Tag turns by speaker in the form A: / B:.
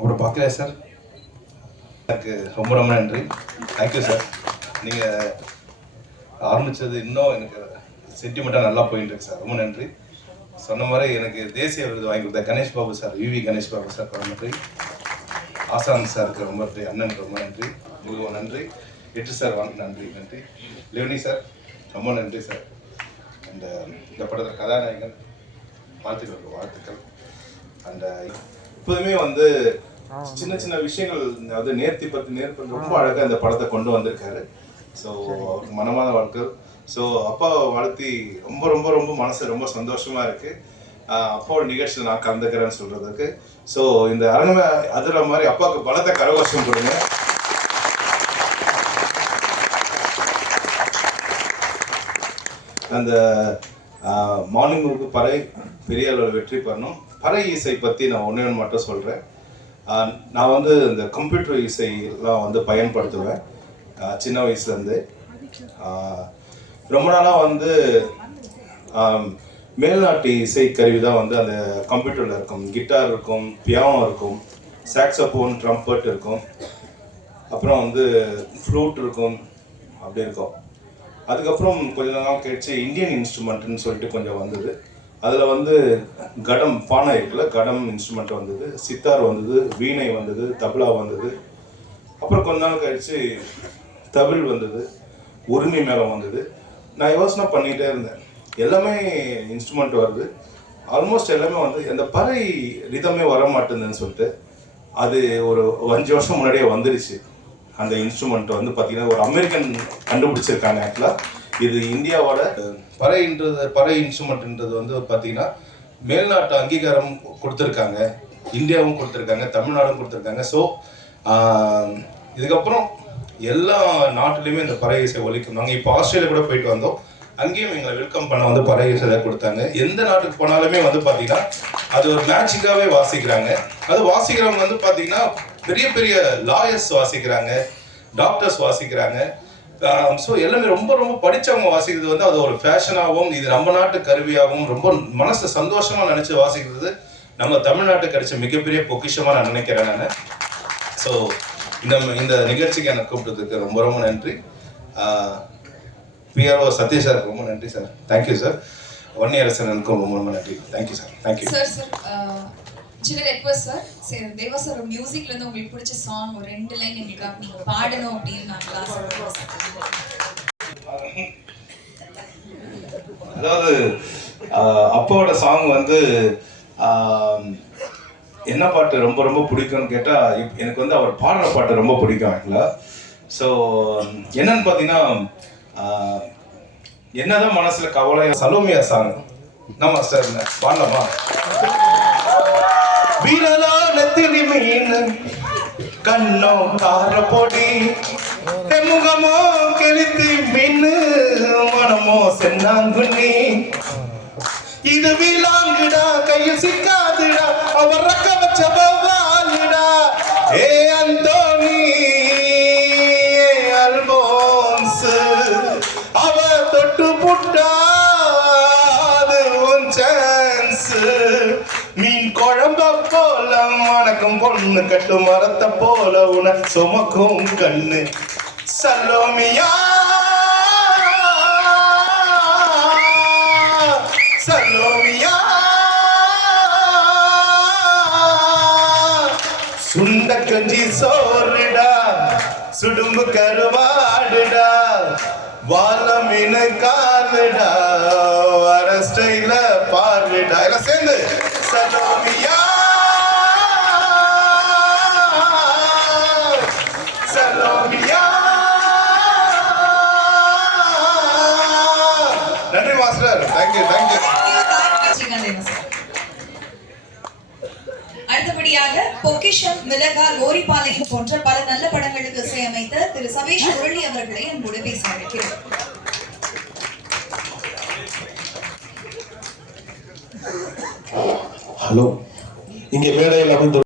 A: உங்களோட பார்க்கலையா சார் எனக்கு ரொம்ப ரொம்ப நன்றி. தேங்க்யூ சார் நீங்கள் ஆரம்பித்தது இன்னும் எனக்கு சென்டிமெண்ட்டாக நல்லா போயிட்டு இருக்கு சார் ரொம்ப நன்றி. சொன்ன மாதிரி எனக்கு தேசிய விருது வாங்கி கொடுத்த கணேஷ் பாபு சார் விவி கணேஷ் பாபு சார் ரொம்ப நன்றி. ஆசாந்த் சாருக்கு ரொம்ப நன்றி. அண்ணனுக்கு ரொம்ப நன்றி. உங்களுக்கு நன்றி. எட்டு சார் வாங்க. நன்றி நன்றி. லியோனி சார் ரொம்ப நன்றி சார் அந்த இந்த படத்தில் கதாநாயகன் வாழ்த்துக்கள் வாழ்த்துக்கள். அந்த எப்போதுமே வந்து சின்ன சின்ன விஷயங்கள் அதாவது நேர்த்தி பத்தி நேர்த்தி ரொம்ப அழகாக இந்த படத்தை கொண்டு வந்திருக்காரு. ஸோ அவருக்கு மனமான வாழ்க்கை ஸோ அப்பாவை வாழ்த்தி ரொம்ப ரொம்ப ரொம்ப மனசு ரொம்ப சந்தோஷமா இருக்கு. அப்பாவோட நிகழ்ச்சியில் நான் கலந்துக்கிறேன்னு சொல்றதுக்கு. ஸோ இந்த அரங்கமே அதிர மாதிரி அப்பாவுக்கு பலத்தை கரகோஷம் கொடுங்க. அந்த மார்னிங் குரூப் பறை பெரிய அளவில் வெற்றி பெறணும். பறை இசை பற்றி நான் ஒன்று மட்டும் சொல்கிறேன் நான் வந்து இந்த கம்ப்யூட்டர் இசைலாம் வந்து பயன்படுத்துவேன். சின்ன வயசுலேருந்து. ரொம்ப நாளாக வந்து மேல்நாட்டு இசை கருவி தான் வந்து அந்த கம்ப்யூட்டரில் இருக்கும். கிட்டார் இருக்கும் பியானோ இருக்கும் சாக்ஸபோன் ட்ரம்பட் இருக்கும். அப்புறம் வந்து ஃப்ளூட் இருக்கும் அப்படி இருக்கும். அதுக்கப்புறம் கொஞ்ச நாள் கழிச்சு இந்தியன் இன்ஸ்ட்ருமெண்ட்டுன்னு சொல்லிட்டு கொஞ்சம் வந்தது. அதில் வந்து கடம் பானை இருக்குல்ல கடம் இன்ஸ்ட்ருமெண்ட் வந்தது சித்தார் வந்தது வீணை வந்தது தபலா வந்தது. அப்புறம் கொஞ்ச நாள் கழிச்சு தவில் வந்தது உரிமை மேளம் வந்தது. நான் யோசனை பண்ணிகிட்டே இருந்தேன். எல்லாமே இன்ஸ்ட்ருமெண்ட் வருது. ஆல்மோஸ்ட் எல்லாமே வந்து அந்த பறை ரிதமே வர மாட்டேங்குதுன்னு சொல்லிட்டு அது ஒரு அஞ்சு வருஷம் முன்னாடியே வந்துடுச்சு அந்த இன்ஸ்ட்ருமெண்ட் வந்து பார்த்திங்கன்னா ஒரு அமெரிக்கன் கண்டுபிடிச்சிருக்காங்க ஆக்சுவலாக இது இந்தியாவோட பறைன்றது பறை இன்ஸ்ட்ருமெண்ட்ன்றது வந்து பார்த்தீங்கன்னா மேல்நாட்டு அங்கீகாரம் கொடுத்துருக்காங்க. இந்தியாவும் கொடுத்துருக்காங்க தமிழ்நாடும் கொடுத்துருக்காங்க. ஸோ இதுக்கப்புறம் எல்லா நாட்டிலையுமே இந்த பறை இசை ஒழிக்கும் நாங்கள் இப்போ ஆஸ்திரேலியா கூட போயிட்டு வந்தோம். அங்கேயும் எங்களை வெல்கம் பண்ண வந்து பறை இசை கொடுத்தாங்க. எந்த நாட்டுக்கு போனாலுமே வந்து பார்த்தீங்கன்னா அது ஒரு மேஜிக்காகவே வாசிக்கிறாங்க. அது வாசிக்கிறவங்க வந்து பார்த்தீங்கன்னா பெரிய பெரிய லாயர்ஸ் வாசிக்கிறாங்க டாக்டர்ஸ் வாசிக்கிறாங்க. ஸோ எல்லாமே ரொம்ப ரொம்ப படித்தவங்க வாசிக்கிறது வந்து அது ஒரு ஃபேஷனாகவும் இது நம்ம நாட்டு கருவியாகவும் ரொம்ப மனசு சந்தோஷமாக நினச்சி வாசிக்கிறது நம்ம தமிழ்நாட்டுக்கு கிடைச்ச மிகப்பெரிய பொக்கிஷமாக நான் நினைக்கிறேன் நான். ஸோ இந்த இந்த நிகழ்ச்சிக்கு எனக்கு கூப்பிட்டதுக்கு ரொம்ப ரொம்ப நன்றி. பிஆர்ஓ சதீஷ் சார் ரொம்ப நன்றி sir thank you sir one year sir எனக்கும் ரொம்ப ரொம்ப நன்றி. Thank you sir thank you
B: sir sir சின்ன ரெக்வஸ்ட் சார் சரி தேவா சார் மியூசிக்ல இருந்து உங்களுக்கு பிடிச்ச சாங் ஒரு ரெண்டு லைன் எங்களுக்காக நீங்க பாடணும் அப்படின்னு நான் கிளாஸ்
A: அதாவது அப்பாவோட சாங் வந்து என்ன பாட்டு ரொம்ப ரொம்ப பிடிக்கும்னு கேட்டால் எனக்கு வந்து அவர் பாடுற பாட்டு ரொம்ப பிடிக்கும் ஆக்சுவலாக ஸோ என்னன்னு பார்த்தீங்கன்னா என்னதான் மனசுல கவலையா சலோமியா சாங் என்ன? மாஸ்டர் பாடலாமா? வீரலான திருமீன் கண்ணோ கார பொடி. தெமுகமோ கெளுத்து மின்னு மனமோ சென்னாங்குண்ணி. இது வீலாங்குடா கையில் சிக்காதுடா அவர் ரக்க வச்ச வவ்வாலுடா ஏ அந்தோனி ஏ அல்போன்ஸ் அவ தொட்டு மீன் குழம்ப போல வணக்கம் பொண்ணு கட்டு மரத்தை போல உன சுமக்கும் கண்ணு. சல்லோமியா சலோமியா சுண்ட கஞ்சி சோறுடா சுடும்பு கருவாடுடா வாழ மீன் காலுடா. நன்றி மாஸ்டர் தேங்க்யூ தேங்க்யூ
B: அடுத்தபடியாக பொக்கிஷம் மிளகா கோரிப்பாளையம் போன்ற பல நல்ல படங்களுக்கு இசையமைத்த திரு சபேஷ் முரளி அவர்களை அன்போடு பேச அழைக்கிறோம்.
C: ஹலோ. இங்கே மேடையில் அமைந்து